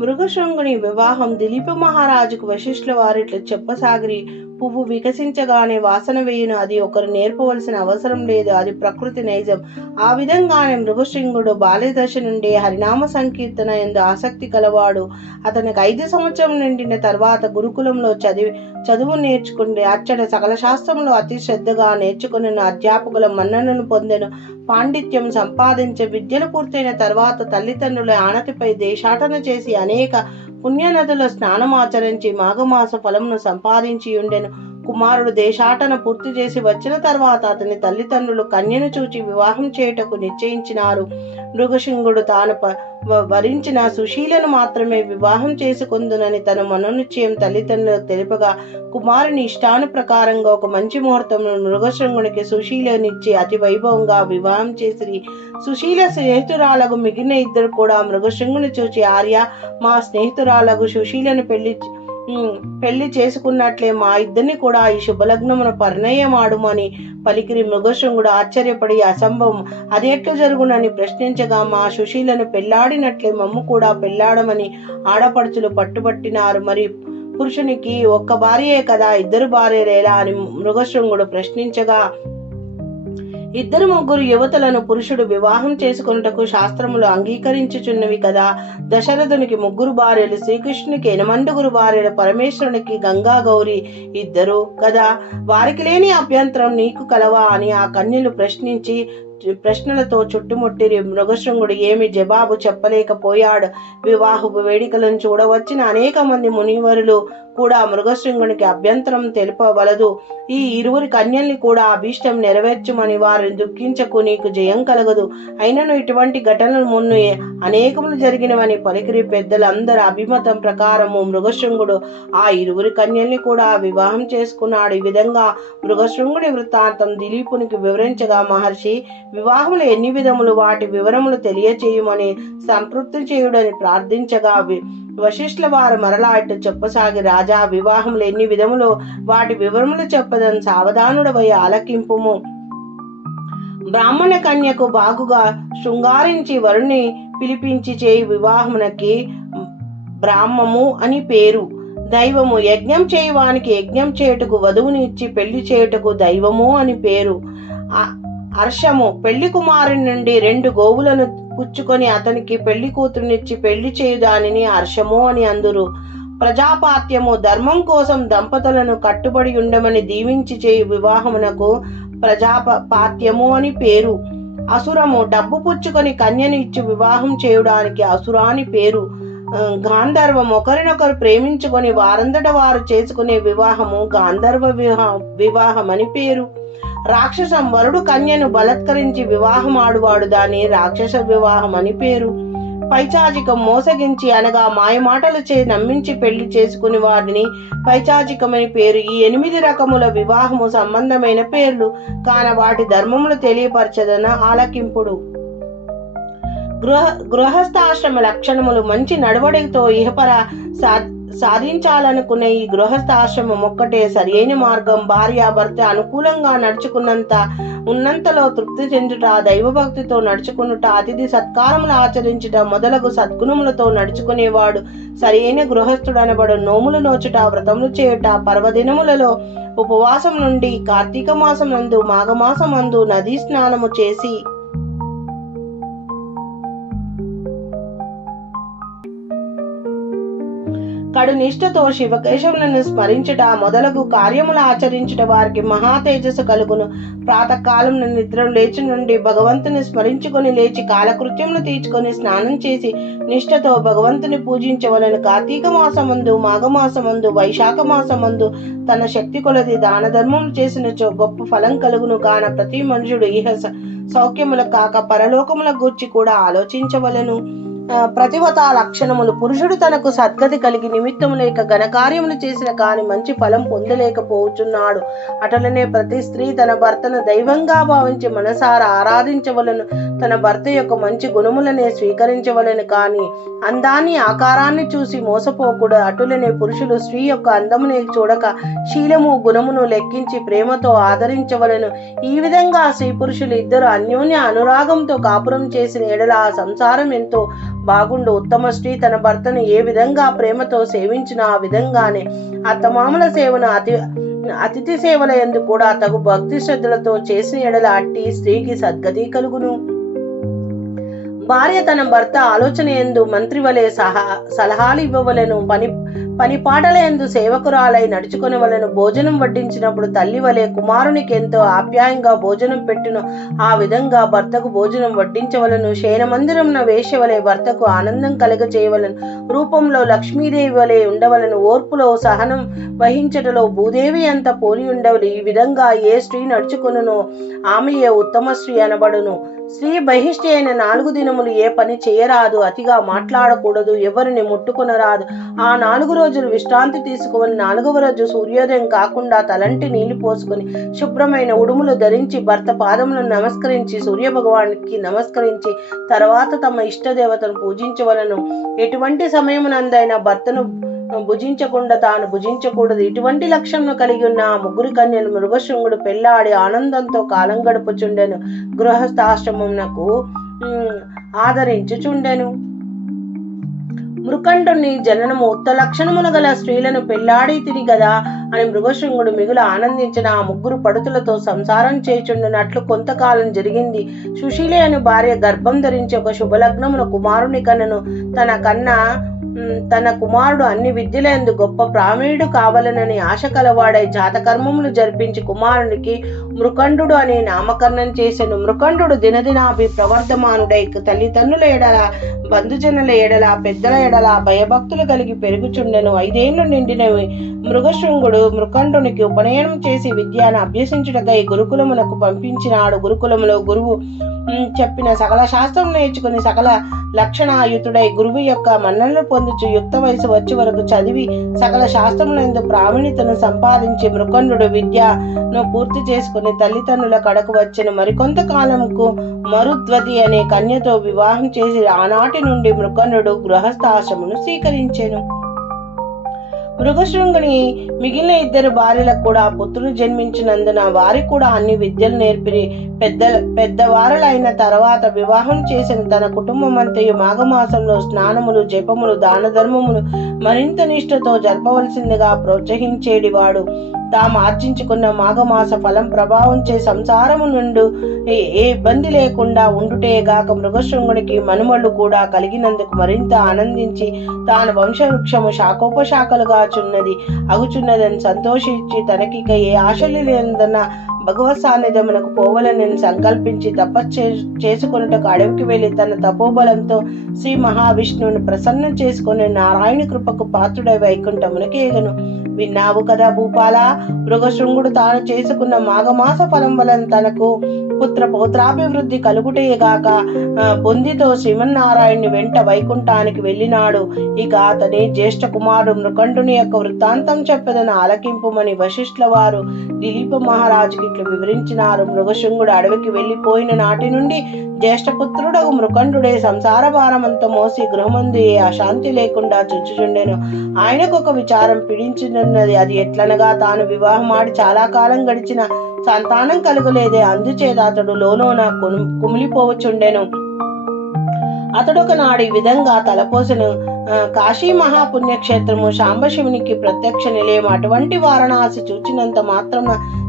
మృగశృంగుని వివాహం దిలీప మహారాజుకు వశిష్ఠుల వారిట్లు చెప్పసాగిరి. పువ్వు వికసించగానే వాసన వేయును, అది ఒకరు నేర్పవలసిన అవసరం లేదు, అది ప్రకృతి నైజం. ఆ విధంగానే మృగశృంగుడు బాల్యదశ నుండి హరినామ సంకీర్తన ఎందు ఆసక్తి కలవాడు. అతనికి 5 సంవత్సరం నిండిన తర్వాత గురుకులంలో చదువు నేర్చుకుని అచ్చట సకల శాస్త్రంలో అతి శ్రద్ధగా నేర్చుకుని అధ్యాపకుల మన్ననను పొందెను. పాండిత్యం సంపాదించే విద్యలు పూర్తయిన తర్వాత తల్లిదండ్రుల ఆనతిపై దేశాటన చేసి అనేక పుణ్యనదుల స్నానమాచరించి మాఘమాస ఫలమును సంపాదించి ఉండెను. కుమారుడు దేశాటన పూర్తి చేసి వచ్చిన తర్వాత అతని తల్లిదండ్రులు కన్యను చూచి వివాహం చేయుటకు నిశ్చయించినారు. మృగశృంగుడు తాను వరించిన సుశీలను మాత్రమే వివాహం చేసుకొందునని తన మనోనిశ్చయం తల్లిదండ్రులకు తెలుపగా కుమారుని ఇష్టానుప్రకారంగా ఒక మంచి ముహూర్తంలో మృగశృంగునికి సుశీలనిచ్చి అతి వైభవంగా వివాహం చేసిరి. సుశీల స్నేహితురాలకు మిగిలిన ఇద్దరు కూడా మృగశృంగుని చూచి, ఆర్య, మా స్నేహితురాలకు సుశీలను పెళ్లి చేసుకున్నట్లే మా ఇద్దరిని కూడా ఈ శుభలగ్నమున పరిణయమాడుమని పలికిరి. మృగశృంగుడు ఆశ్చర్యపడి, అసంభవం, అది ఎట్లా జరుగునని ప్రశ్నించగా, మా సుశీలను పెళ్లాడినట్లే మమ్ము కూడా పెళ్లాడమని ఆడపడుచులు పట్టుబట్టినారు. మరి పురుషునికి ఒక్క భార్యే కదా, ఇద్దరు భార్యలేలా అని మృగశృంగుడు ప్రశ్నించగా, 2-3 యువతులను పురుషుడు వివాహం చేసుకొనుటకు శాస్త్రములు అంగీకరించుచున్నవి కదా. దశరథునికి 3 భార్యలు, శ్రీకృష్ణునికి 8 భార్యలు, పరమేశ్వరునికి గంగా గౌరి 2 కదా, వారికి లేని అభ్యంతరం నీకు కలవా అని ఆ కన్యలు ప్రశ్నలతో చుట్టుముట్టిరి. మృగశృంగుడు ఏమి జవాబు చెప్పలేకపోయాడు. వివాహపు వేడుకలను చూడవచ్చిన అనేక మంది మునివరులు కూడా మృగశృంగునికి అభ్యంతరం తెలుపవలదు. ఈ 2 కన్యల్ని కూడా అభీష్టం నెరవేర్చుమని వారిని దుఃఖించకు, నీకు జయం కలగదు. అయినను ఇటువంటి ఘటనలు మున్ను అనేకములు జరిగినవని పలికిరి. పెద్దలందరి అభిమతం ప్రకారము మృగశృంగుడు ఆ 2 కన్యల్ని కూడా వివాహం చేసుకున్నాడు. ఈ విధంగా మృగశృంగుడి వృత్తాంతం దిలీపునికి వివరించగా, మహర్షి, వివాహములు ఎన్ని విధములు, వాటి వివరములు తెలియచేయమని సంతృప్తి చేయుడని ప్రార్థించగా, వశిష్ఠుల వారు మరలా ఇట్టు చెప్పసాగి, రాజా, వివాహములు ఎన్ని విధములు, వాటి వివరములు చెప్పదని సావధానుడవై ఆలకింపుము. బ్రాహ్మణ కన్యకు బాగుగా శృంగారించి వరుణ్ణి పిలిపించి చేయి వివాహమునకి బ్రాహ్మము అని పేరు. దైవము, యజ్ఞం చేయువానికి యజ్ఞం చేయుటకు వధువుని ఇచ్చి పెళ్లి చేయుటకు దైవము అని పేరు. హర్షము, పెళ్లి కుమారుని నుండి 2 గోవులను పుచ్చుకొని అతనికి పెళ్లి కూతురునిచ్చి పెళ్లి చేయుదానిని హర్షము అని అందురు. ప్రజాపాత్యము, ధర్మం కోసం దంపతులను కట్టుబడి ఉండమని దీవించి చేయు వివాహమునకు ప్రజాపాత్యము అని పేరు. అసురము, డబ్బు పుచ్చుకొని కన్యను ఇచ్చి వివాహం చేయడానికి అసుర అని పేరు. గాంధర్వం, ఒకరినొకరు ప్రేమించుకొని వారందట వారు చేసుకునే వివాహము గాంధర్వ వివాహం అని పేరు. రాక్షసం, వరుడు కన్యను బలత్కరించి వివాహం ఆడువాడు, దాని రాక్షస వివాహం అని పేరు. పైచాచికం, మోసగించి అనగా మాయమాటలు నమ్మించి పెళ్లి చేసుకుని వాడిని పైచాచికమని పేరు. ఈ 8 రకముల వివాహము సంబంధమైన పేర్లు కాన వాటి ధర్మములు తెలియపరచదన ఆలకింపుడు. గృహస్థాశ్రమ లక్షణములు, మంచి నడవడితో ఇహపర సాధించాలనుకునే ఈ గృహస్థాశ్రమం ఒక్కటే సరియైన మార్గం. భార్యాభర్త అనుకూలంగా ఉన్నంతలో తృప్తి చెందుట, దైవభక్తితో నడుచుకునుట, అతిథి సత్కారములు ఆచరించుట మొదలగు సద్గుణములతో నడుచుకునేవాడు సరియైన గృహస్థుడనబడు. నోములు నోచుట, వ్రతములు చేయుట, పర్వదినములలో ఉపవాసం నుండి, కార్తీక మాసం నందు, మాఘమాసం నందు నదీ స్నానము చేసి కడు నిష్ఠతో శివకేశవులను స్మరించుట మొదలగు కార్యములు ఆచరించుట వారికి మహా తేజస్సు కలుగును. ప్రాతకాలం నిద్ర లేచి నుండి భగవంతుని స్మరించుకొని లేచి కాలకృత్యములు తీర్చుకొని స్నానం చేసి నిష్ఠతో భగవంతుని పూజించవలను. కార్తీక మాసమందు, మాఘమాసమందు, వైశాఖ మాసమందు తన శక్తి కొలది దాన ధర్మములు చేసినచో గొప్ప ఫలం కలుగును. కాన ప్రతి మనుషుడు ఇహ సౌఖ్యముల కాక పరలోకముల గూర్చి కూడా ఆలోచించవలను. ప్రతివతా లక్షణములు, పురుషుడు తనకు సద్గతి కలిగి నిమిత్తము లేక ఘనకార్యములు చేసిన కాని మంచి ఫలం పొందలేకపోతున్నాడు. అటలనే ప్రతి స్త్రీ తన భర్తను దైవంగా భావించి మనసారా ఆరాధించవలను. తన భర్త యొక్క మంచి గుణములనే స్వీకరించవలను కాని అందాన్ని ఆకారాన్ని చూసి మోసపోకూడదు. అటులనే పురుషులు స్త్రీ యొక్క అందమునే చూడక శీలము గుణమును లెక్కించి ప్రేమతో ఆదరించవలను. ఈ విధంగా స్త్రీ పురుషులు ఇద్దరు అన్యోన్య అనురాగంతో కాపురం చేసిన ఎడల ఆ సంసారం ఎంతో బాగుండు. ఉత్తమ స్త్రీ తన భర్తను ఏ విధంగా ప్రేమతో సేవించినా ఆ విధంగానే అత్తమామల సేవను అతిథి సేవల యందు కూడా తగు భక్తి శ్రద్ధలతో చేసిన ఎడల అట్టి స్త్రీకి సద్గతి కలుగును. భార్య తన భర్త ఆలోచన యందు మంత్రి వలె సలహాలు ఇవ్వవలెను. పనిపాటల యందు సేవకురాలై నడుచుకొనవలెను. భోజనం వడ్డించినప్పుడు తల్లి వలె కుమారునికి ఎంతో ఆప్యాయంగా భోజనం పెట్టును ఆ విధంగా భర్తకు భోజనం వడ్డించవలను. శయనమందిరమున వేశ్య వలె భర్తకు ఆనందం కలగచేయవలను. రూపంలో లక్ష్మీదేవి వలె ఉండవలను. ఓర్పులో సహనం వహించటలో భూదేవి అంత పోలి ఉండవలు. ఈ విధంగా ఏ స్త్రీ నడుచుకొనునో ఆమెయే ఉత్తమ స్త్రీ అనబడును. స్త్రీ బహిష్టి అయిన 4 దినములు ఏ పని చేయరాదు, అతిగా మాట్లాడకూడదు, ఎవరిని ముట్టుకొనరాదు. ఆ 4 రోజులు విశ్రాంతి తీసుకుని 4వ రోజు సూర్యోదయం కాకుండా తలంటి నీళ్లు పోసుకొని శుభ్రమైన ఉడుములు ధరించి భర్త పాదములను నమస్కరించి సూర్యభగవానికి నమస్కరించి తర్వాత తమ ఇష్టదేవతను పూజించవలను. ఎటువంటి సమయమునందైనా భర్తను భుజించకుండా తాను భుజించకూడదు. ఇటువంటి లక్ష్యంను కలిగి ఉన్న ఆ 3 కన్యలు మృగశృంగుడు పెళ్లాడి ఆనందంతో కాలం గడుపుచుండెను. గృహస్థాశ్రమమునకు ఆదరించుచుండెను. మృకండుని జననము ఉత్త లక్షణమున గల స్త్రీలను పెళ్లాడి తిని గదా అని మృగశృంగుడు మిగులు ఆనందించిన ఆ 3 పడుతులతో సంసారం చేయుచుండునట్లు కొంతకాలం జరిగింది. సుశీలి అను భార్య గర్భం ధరించి ఒక శుభలగ్నమున కుమారుని కన్నను. తన కుమారుడు అన్ని విద్యలందు గొప్ప ప్రావీణుడు కావాలనని ఆశ కలవాడై జాతకర్మములు జరిపించి కుమారునికి మృకండు అని నామకరణం చేసెను. మృకండు దినదినాభి ప్రవర్ధమానుడై తల్లిదండ్రుల ఎడల బంధుజనుల ఎడల పెద్దల ఎడల భయభక్తులు కలిగి పెరుగుచుండెను. 5 ఏళ్లు నిండినవి మృగశృంగుడు మృకండునికి ఉపనయనం చేసి విద్యను అభ్యసించుటకై గురుకులమునకు పంపించినాడు. గురుకులములో గురువు చెప్పిన సకల శాస్త్రం నేర్చుకుని సకల లక్షణాయుతుడై గురువు యొక్క మన్ననలు పొందుచు యుక్త వయసు వచ్చే వరకు చదివి సకల శాస్త్రములందు ప్రావీణ్యతను సంపాదించి మృకండు విద్యను పూర్తి చేసుకుని తల్లిదండ్రుల కడకు వచ్చిన మరికొంత కాలంకు మరుద్వతి అనే కన్యతో వివాహం చేసి ఆనాటి నుండి మృకండు గృహస్థాశ్రమును స్వీకరించెను. మృగశృంగుని మిగిలిన 2 భార్యలకు కూడా పుత్రులు జన్మించినందున వారి కూడా అన్ని విద్యలు నేర్పిరి. పెద్దవారులైన తర్వాత వివాహం చేసిన తన కుటుంబం అంతయు మాఘమాసంలో స్నానములు జపములు దాన ధర్మములు మరింత నిష్ఠతో జరపవలసిందిగా ప్రోత్సహించేడివాడు. తాము ఆర్జించుకున్న మాఘమాస ఫలం ప్రభావం చే సంసారము నుండి ఏ ఇబ్బంది లేకుండా ఉండుటేగాక మృగశృంగునికి మనుమళ్ళు కూడా కలిగినందుకు మరింత ఆనందించి తాను వంశవృక్షము శాఖోపశాఖలుగా అగుచున్నదని సంతోషించి తనకిక ఏ ఆశలు లేదన్న భగవత్ సాన్నిధ్యమునకు పోవలని సంకల్పించి తపస్సు చేసుకొనుటకు అడవికి వెళ్లి తన తపోబలంతో శ్రీ మహావిష్ణువుని ప్రసన్నం చేసుకుని నారాయణ కృపకు పాత్రుడై వైకుంఠమునకు ఏగను. విన్నావు కదా భూపాల, మృగశృంగుడు తాను చేసుకున్న మాఘమాస ఫలం వలన తనకు పౌత్రాభివృద్ధి కలుగుటేగాక బొందితో శ్రీమన్నారాయణుని వెంట వైకుంఠానికి వెళ్ళినాడు. ఇక అతని జ్యేష్ఠ కుమారుడు మృకండుని యొక్క వృత్తాంతం చెప్పదని ఆలకింపుమని వశిష్ఠుల వారు దిలీప మహారాజుకి ఇట్లు వివరించినారు. మృగశృంగుడు అడవికి వెళ్లిపోయిన నాటి నుండి జ్యేష్ఠపుత్రుడు మృకండుడే సంసార భారమంతా మోసి గృహమందు ఏ అశాంతి లేకుండా చుచ్చుచుండెను. ఆయనకు ఒక విచారం పీడించున్నది. అది ఎట్లనగా తాను వివాహమాడి చాలా కాలం గడిచిన సంతానం కలుగలేదే. అందుచేత అతడు లోలోన కుమిలిపోవచుండెను. అతడొక నాడు ఈ విధంగా తలపోసెను. కాశీ మహాపుణ్యక్షేత్రము శాంబశివునికి ప్రత్యక్ష నిలయం. అటువంటి వారణాసి చూచినంత మాత్రం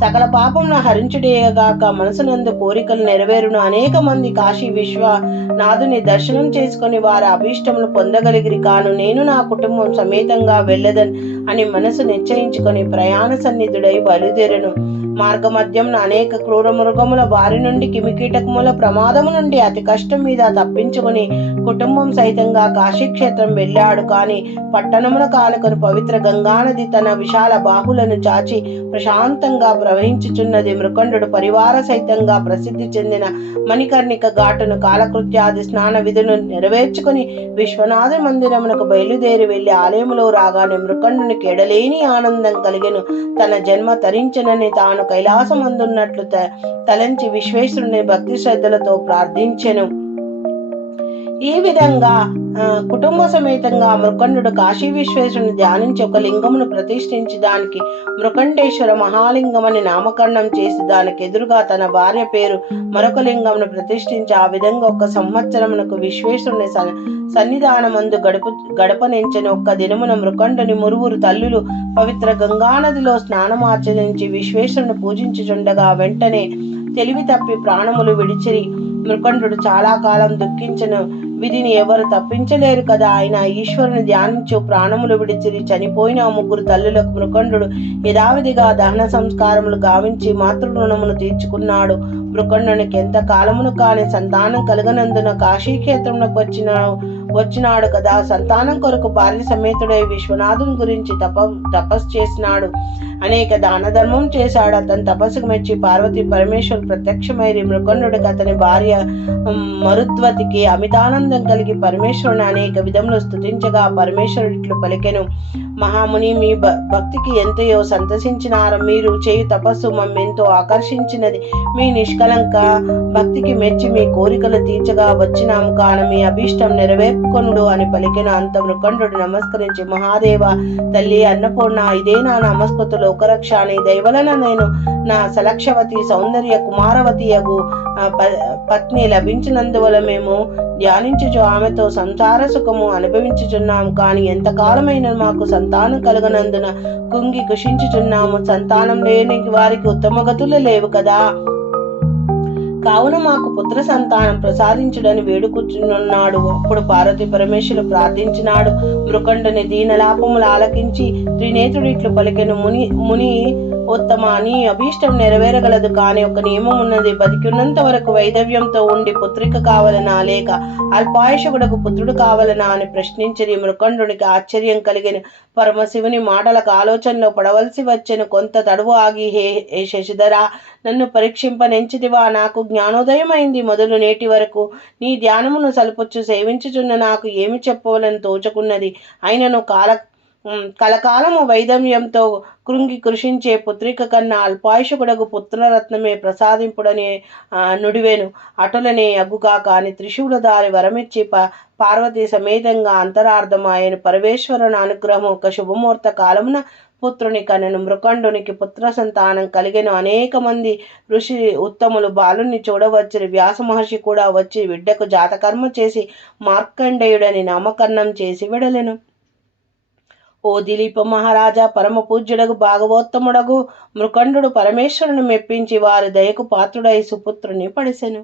సకల పాపమును హరించుడేగాక మనసునందు కోరికలు నెరవేరును. అనేక మంది కాశీ విశ్వనాథుని దర్శనం చేసుకుని వారి అభీష్టములు పొందగలిగిరి. కాను నేను నా కుటుంబం సమేతంగా వెళ్ళదన్ అని మనసు నిశ్చయించుకొని ప్రయాణ సన్నిధుడై బయలుదేరెను. మార్గ మధ్యంలో అనేక క్రూర మృగముల బారి నుండి కిమికీటకముల ప్రమాదము నుండి అతి కష్టం మీద తప్పించుకుని కుటుంబం సైతంగా కాశీక్షేత్రం వెళ్ళాడు. కాని పట్టణమున కాలుకొని పవిత్ర గంగానది తన విశాల బాహులను చాచి ప్రశాంతంగా ప్రవహించుచున్నది. మృకండు పరివార సైతంగా ప్రసిద్ధి చెందిన మణికర్ణిక ఘాటును కాలకృత్యాది స్నాన విధులను నెరవేర్చుకుని విశ్వనాథ మందిరమునకు బయలుదేరి వెళ్లి ఆలయములో రాగానే మృకండునికి ఎడలేని ఆనందం కలిగెను. తన జన్మ తరించనని తాను కైలాసమందున్నట్లు తలంచి విశ్వేశ్వరుని భక్తి శ్రద్ధలతో ప్రార్థించెను. ఈ విధంగా కుటుంబ సమేతంగా మృకండు కాశీ విశ్వేశ్వరుని ధ్యానించి ఒక లింగమును ప్రతిష్ఠించి దానికి మృకండేశ్వర మహాలింగం అని నామకరణం చేసి దానికి ఎదురుగా తన భార్య పేరు మరొక లింగమును ప్రతిష్ఠించి ఆ విధంగా ఒక సంవత్సరమునకు విశ్వేశ్వరుని సన్నిధానమందు గడపనించని ఒక్క దినమున మృకండుని మురుగురు తల్లులు పవిత్ర గంగానదిలో స్నానమాచరించి విశ్వేశ్వరుని పూజించుచుండగా వెంటనే తెలివి తప్పి ప్రాణములు విడిచిరి. మృకండు చాలా కాలం దుఃఖించను. విధిని ఎవరు తప్పించలేరు కదా. ఆయన ఈశ్వరుని ధ్యానించు ప్రాణములు విడిచిరి. చనిపోయిన ముగ్గురు తల్లులకు మృకండు యథావిధిగా దహన సంస్కారములు గావించి మాతృ తీర్చుకున్నాడు. మృకండునికి ఎంత కాలమును కాని సంతానం కలగనందున కాశీక్షేత్రమునకు వచ్చినాడు కదా. సంతానం కొరకు భార్య సమేతుడై విశ్వనాథుని గురించి తపస్సు చేసినాడు. అనేక దాన ధర్మం చేశాడు. అతని తపస్సుకు మెచ్చి పార్వతి పరమేశ్వరు ప్రత్యక్షమైరి. మృకండుడికి అతని భార్య మరుద్వతికి అమితానందం కలిగి పరమేశ్వరుని అనేక విధములు స్తుతించగా పరమేశ్వరుడు ఇట్లు పలికెను. మహాముని, మీ భక్తికి ఎంతయో సంతసించినారు. మీరు చేయు తపస్సు మమ్మెంతో ఆకర్షించినది. మీ నిష్కలంక భక్తికి మెచ్చి మీ కోరికలు తీర్చగా వచ్చినాము కాన మీ అభీష్టం నెరవేర్కొనుడు అని పలికెను. అంత మృకండు నమస్కరించి, మహాదేవ, తల్లి అన్నపూర్ణ, ఇదే నా నమస్కృతులు లోకరక్షాని దయవలన నేను నా సలక్షవతి సౌందర్య కుమారవతియగు పత్ని లభించినందువల్ల మేము ధ్యానించుచు ఆమెతో సంసార సుఖము అనుభవించుచున్నాము. కానీ ఎంతకాలమైన మాకు సంతానం కలగనందున కుంగి కుషించుచున్నాము. సంతానం లేని వారికి ఉత్తమ గతులు లేవు కదా. కావున మాకు పుత్ర సంతానం ప్రసాదించుడని వేడుకుచున్నాడు. అప్పుడు పార్వతి పరమేశ్వరుడు ప్రార్థించినాడు. మృకండుని దీనలాపములు ఆలకించి త్రినేత్రుడు ఇట్లు పలికెను. ముని ఉత్తమ, నీ అభీష్టం నెరవేరగలదు. కానీ ఒక నియమం ఉన్నది. బతికున్నంత వరకు వైధవ్యంతో ఉండి పుత్రిక కావాలనా లేక అల్పాయుషకుడకు పుత్రుడు కావాలనా అని ప్రశ్నించి మృకండునికి ఆశ్చర్యం కలిగిన. పరమశివుని మాటలకు ఆలోచనలో పడవలసి వచ్చెను. కొంత తడువు ఆగి, హే శశిధర, నన్ను పరీక్షింపనెంచితివా? నాకు జ్ఞానోదయమైంది మొదలు నేటి వరకు నీ ధ్యానమును సలుపుచ్చు సేవించుచున్న నాకు ఏమి చెప్పవలని తోచుకున్నది. అయినను కలకాలము వైధవ్యంతో కృంగి కృషించే పుత్రిక కన్నా అల్పాయుషకుడకు పుత్రరత్నమే ప్రసాదింపుడని నుడివేను. అటులనే అగ్గుగా కాని త్రిశూల దారి వరమిచ్చి పార్వతి సమేతంగా అంతరార్థమాయను. పరమేశ్వరుని అనుగ్రహం ఒక శుభముహూర్త కాలమున పుత్రుని కనెను. మృకండునికి పుత్ర సంతానం కలిగెను. అనేక మంది ఋషి ఉత్తములు బాలుని చూడవచ్చి వ్యాస మహర్షి కూడా వచ్చి బిడ్డకు జాతకర్మ చేసి మార్కండేయుడని నామకరణం చేసి విడలెను. ఓ దిలీప మహారాజా, పరమ పూజ్యుడగు భాగవోత్తముడగు మృకండు పరమేశ్వరుని మెప్పించి వారి దయకు పాత్రుడై సుపుత్రుని పడిసెను.